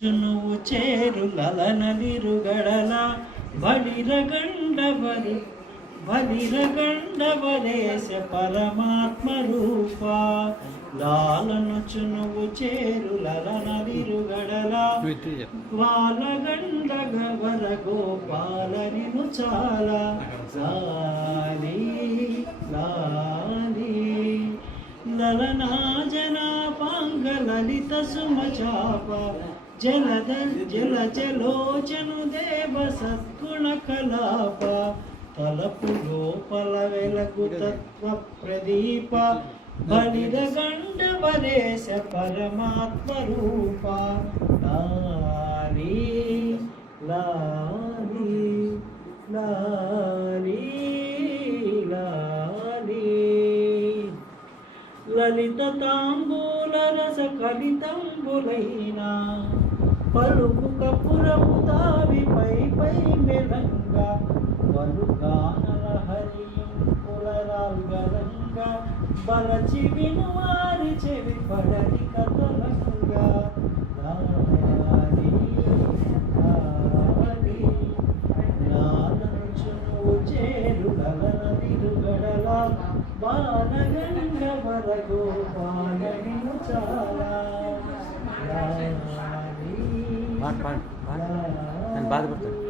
నువ్వు చేరు లలనలిరుగడల బలిరగండవరేశ పరమాత్మ రూప లాలనుచు నువ్వు చేరు లలనలిరుగడల బాలగండగవర గోపాలనిను చాలా లాలి లాలి లలనాజనాపాంగ లలిత సుమచాప జలజలోచను దేవ సద్గుణ కలాప తలపు లోపల వెలగు తత్వ ప్రదీప బలిరగండవరేశ పరమాత్మ రూప లాలి లాలి లాలి లాలి లలిత తాంబూల రస కలితంబులైన పలుకు కపురము తావి పై మెలంగా పలుగానల హరియం పులరాల్గలంగా బలచి వినువారి చెవి పడని కథలంగా లాలి లాలి లాలంచును చేరు లలనదిరుగడల బాలగంగ వరగో బాలనిను చాలా బాధపడతాను